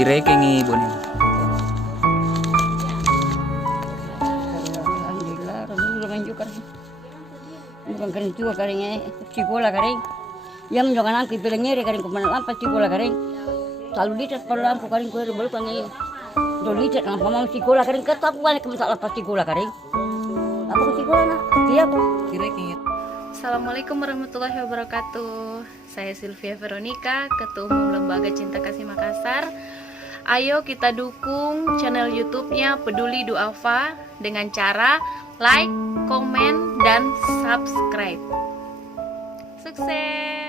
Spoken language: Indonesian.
direkengi Ibu nih. Alhamdulillah, Alhamdulillah juga. Bukan kering juga keringnya, sekolah kering. Yang jangan nanti bilangnya kering kemana lampas sekolah kering. Selalu lihat perlu lampu kering kue baru kangen. Do lihat lampu mau sekolah kering ketap bukan kemana lampas sekolah kering. Apa sekolah nak? Dia apa? Direkengi. Assalamualaikum warahmatullahi wabarakatuh. Saya Sylvia Veronica, Ketua Umum Lembaga Cinta Kasih Makassar. Ayo kita dukung channel YouTube-nya Peduli Dhuafa dengan cara like, komen, dan subscribe. Sukses!